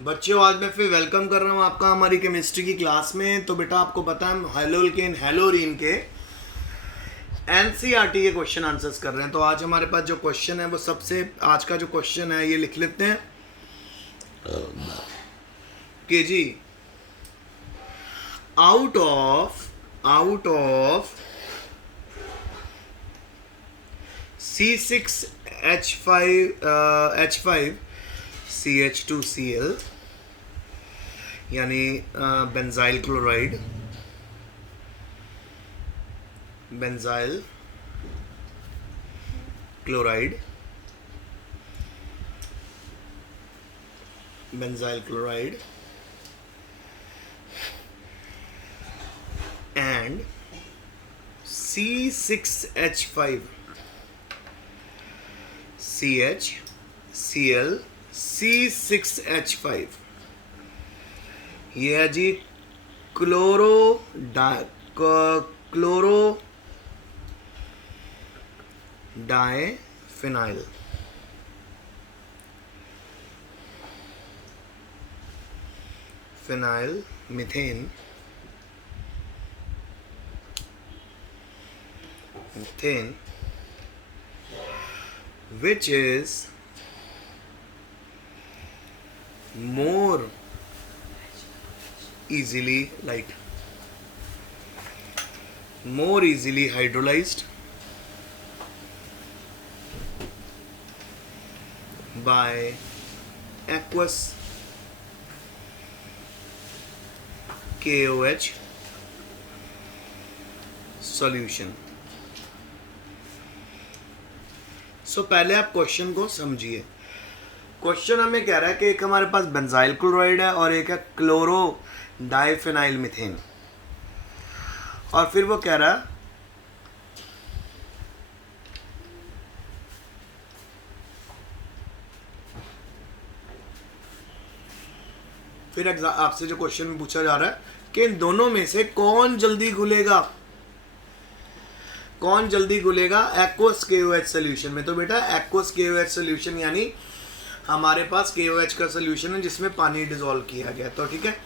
बच्चों, आज मैं फिर वेलकम कर रहा हूँ आपका हमारी केमिस्ट्री की क्लास में। तो बेटा आपको पता है हम हेलोल्केन हेलोरीन के एनसीईआरटी के क्वेश्चन आंसर्स कर रहे हैं। तो आज हमारे पास जो क्वेश्चन है वो सबसे आज का जो क्वेश्चन है ये लिख लेते हैं कि जी आउट ऑफ C6H5CH2Cl यानी benzyl chloride benzyl chloride benzyl chloride and C6H5CHCl C6H5 ये है जी chloro diphenyl phenyl methane which is more easily hydrolyzed by aqueous KOH solution। पहले आप क्वेश्चन को समझिए। क्वेश्चन हमें कह रहा है कि एक हमारे पास बेंजाइल क्लोराइड है और एक है क्लोरो डाइफिनाइल मीथेन, और फिर वो कह रहा है फिर आपसे जो क्वेश्चन पूछा जा रहा है कि इन दोनों में से कौन जल्दी घुलेगा एक्वस KOH सोल्यूशन में। तो बेटा एक्वस KOH सोल्यूशन यानी हमारे पास KOH का सोल्यूशन है जिसमें पानी डिसॉल्व किया गया। तो ठीक है,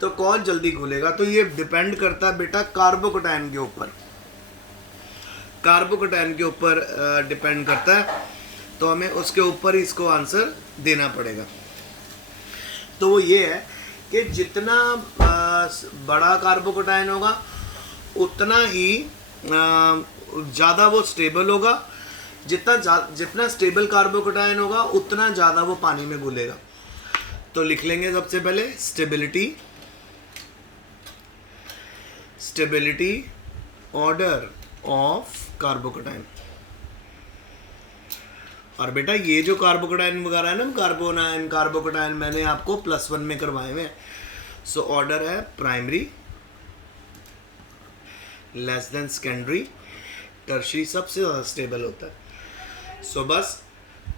तो कौन जल्दी घुलेगा, तो ये डिपेंड करता है बेटा कार्बोकैटायन के ऊपर डिपेंड करता है। तो हमें उसके ऊपर ही इसको आंसर देना पड़ेगा। तो वो ये है कि जितना बड़ा कार्बोकैटायन होगा उतना ही ज़्यादा वो स्टेबल होगा। जितना स्टेबल कार्बोकैटायन होगा उतना ज़्यादा वो पानी में घुलेगा। तो लिख लेंगे सबसे पहले स्टेबिलिटी ऑर्डर ऑफ कार्बोकैटायन। और बेटा ये जो कार्बोकैटायन वगैरह है ना, कार्बोकैटायन मैंने आपको +1 में करवाए हुए हैं। सो ऑर्डर है primary, less than secondary, tertiary सबसे ज़्यादा स्टेबल होता है। सो बस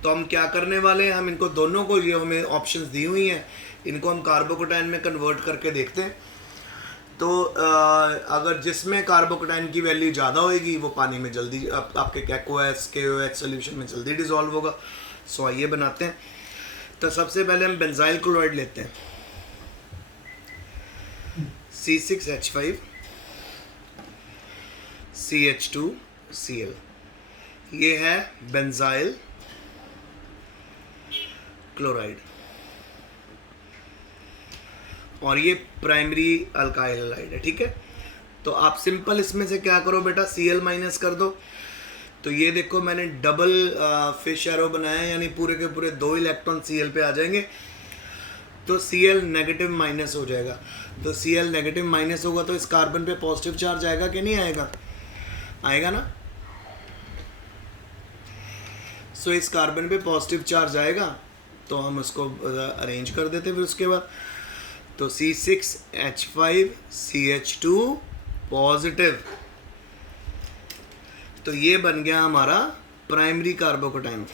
तो हम क्या करने वाले हैं, हम इनको दोनों को, ये हमें ऑप्शंस दी हुई हैं, इनको हम कार्बोकैटायन में कन्वर्ट करके देखते हैं। तो अगर जिसमें कार्बोकैटायन की वैल्यू ज़्यादा होएगी वो पानी में जल्दी आपके KOH सोल्यूशन में जल्दी डिसॉल्व होगा। सो आइए बनाते हैं। तो सबसे पहले हम बेंजाइल क्लोराइड लेते हैं, C6H5CH2Cl। ये है बेंजाइल क्लोराइड और ये प्राइमरी अल्काइल हैलाइड है। ठीक है, तो आप सिंपल इसमें से क्या करो बेटा, Cl माइनस कर दो। तो ये देखो मैंने डबल फिश एरो बनाया है, यानी पूरे के पूरे 2 इलेक्ट्रॉन Cl पे आ जाएंगे। तो Cl नेगेटिव माइनस हो जाएगा। तो Cl नेगेटिव माइनस होगा तो इस कार्बन पे पॉजिटिव चार्ज आएगा कि नहीं आएगा, आएगा ना। सो इस कार्बन पे पॉजिटिव चार्ज आएगा तो हम उसको अरेंज कर देते फिर उसके बाद। तो C6H5CH2 पॉजिटिव, तो ये बन गया हमारा प्राइमरी कार्बोकैटायन।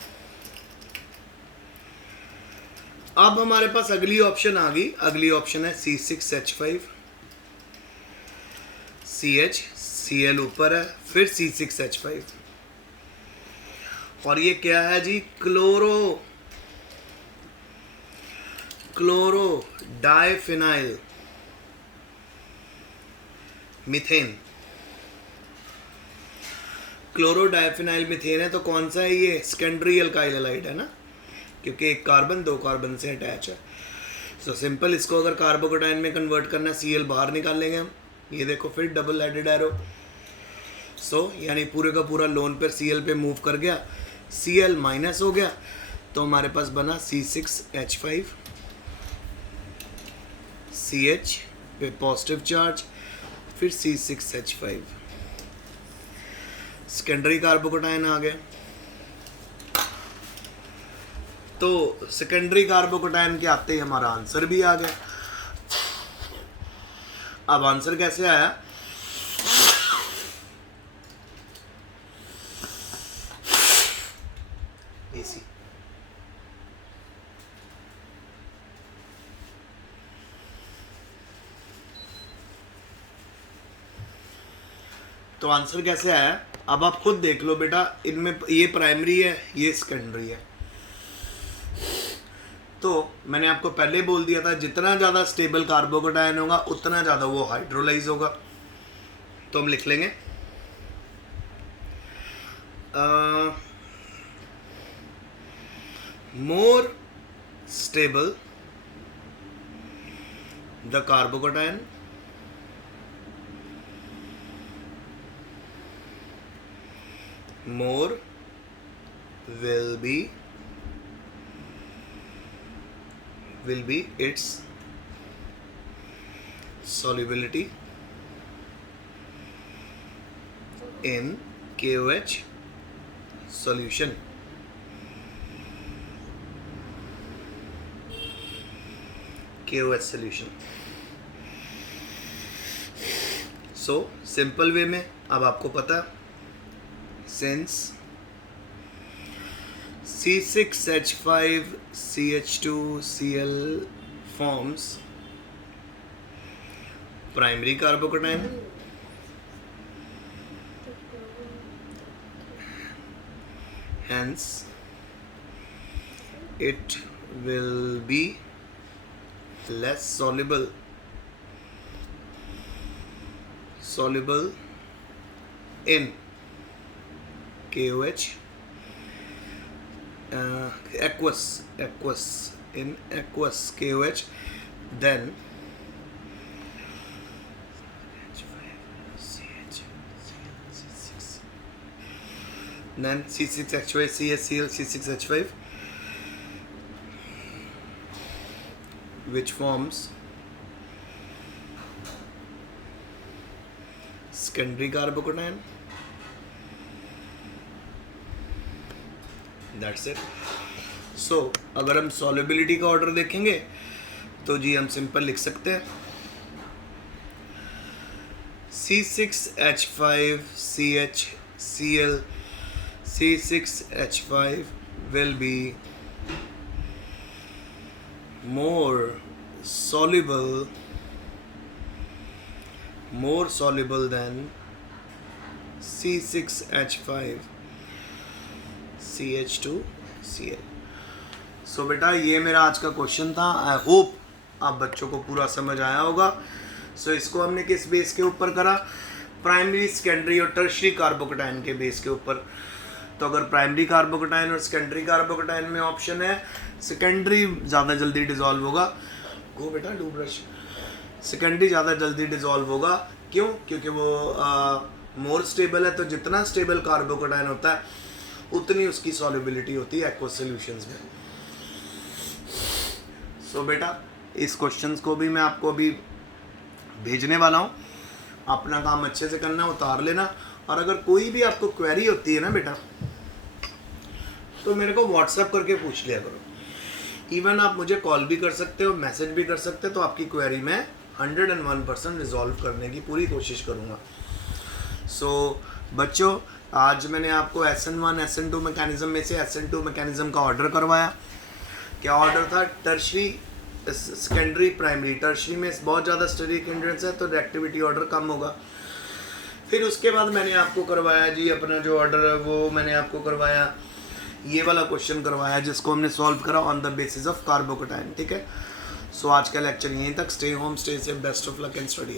अब हमारे पास अगली ऑप्शन आ गई, अगली ऑप्शन है C6H5CH, ऊपर है, फिर C6H5, और ये क्या है जी, chloro diphenyl methane. Chloro diphenyl methane है तो कौन सा है ये? सेकेंडरी अल्काइल हैलाइड है ना, क्योंकि एक कार्बन दो कार्बन से अटैच है। सो सिंपल, इसको अगर कार्बोकेटाइन में कन्वर्ट करना है, Cl बाहर निकालेंगे हम। ये देखो फिर डबल हेडेड एरो। सो यानी पूरे का पूरा लोन पर Cl पे मूव कर गया, Cl माइनस हो गया, तो हमारे पास बना C6H5, CH पे पॉजिटिव चार्ज, फिर C6H5, सेकेंडरी कार्बोकेटाइन आ गया। तो सेकेंडरी कार्बोकेटाइन के आते ही हमारा आंसर भी आ गया। अब आंसर कैसे आया? एसी। तो आंसर कैसे आया अब आप खुद देख लो बेटा। इनमें ये प्राइमरी है, ये सेकेंडरी है। तो मैंने आपको पहले बोल दिया था जितना ज़्यादा स्टेबल कार्बोकेटाइन होगा उतना ज़्यादा वो हाइड्रोलाइज होगा। तो हम लिख लेंगे more stable the carbocation, more will be its solubility in KOH solution. KOH solution. So simple way में अब आपको पता, since C6H5CH2Cl forms primary carbocation, hence it will be less soluble in KOH, aqueous in aqueous KOH, then C6H5 CHCl C6H5, which forms secondary carbocation. That's it. So अगर हम solubility का order देखेंगे तो जी हम सिंपल लिख सकते हैं C6H5CHCl C6H5 will be more soluble than C6H5 CH2Cl. सो बेटा ये मेरा आज का क्वेश्चन था। आई होप आप बच्चों को पूरा समझ आया होगा। सो इसको हमने किस बेस के ऊपर करा? प्राइमरी, सेकेंडरी और टर्शियरी कार्बोकेटाइन के बेस के ऊपर। तो अगर प्राइमरी कार्बोकेटाइन और सेकेंडरी कार्बोकेटाइन में ऑप्शन है सेकेंडरी ज़्यादा जल्दी डिज़ोल्व होगा, गो बेटा डू ब्रश, सेकेंडरी ज़्यादा जल्दी डिज़ोल्व होगा। क्यों? क्योंकि वो मोर स्टेबल है। तो जितना स्टेबल कार्बोकेटाइन होता है उतनी उसकी सॉल्युबिलिटी होती है एक्वस सॉल्यूशंस में। सो बेटा इस क्वेश्चंस को भी मैं आपको अभी भेजने वाला हूँ। अपना काम अच्छे से करना, उतार लेना। और अगर कोई भी आपको क्वेरी होती है ना बेटा, तो मेरे को व्हाट्सएप करके पूछ लिया करो। इवन आप मुझे कॉल भी कर सकते हो, मैसेज भी कर सकते हो। तो आपकी क्वेरी मैं 101% रिजॉल्व करने की पूरी कोशिश करूँगा। सो बच्चों, आज मैंने आपको SN1 SN2 मैकेनिज़्म में से SN2 मैकेनिज़्म का ऑर्डर करवाया। क्या ऑर्डर था? Tertiary, secondary, primary. टर्शरी में बहुत ज़्यादा स्टेरिक हिंड्रेंस है तो रिएक्टिविटी ऑर्डर कम होगा। फिर उसके बाद मैंने आपको करवाया जी अपना जो ऑर्डर है वो मैंने आपको करवाया, ये वाला क्वेश्चन करवाया जिसको हमने सॉल्व करा on the basis of carbocation. ठीक है। सो आज का लेक्चर यहीं तक. Stay home, stay safe, best of luck and study.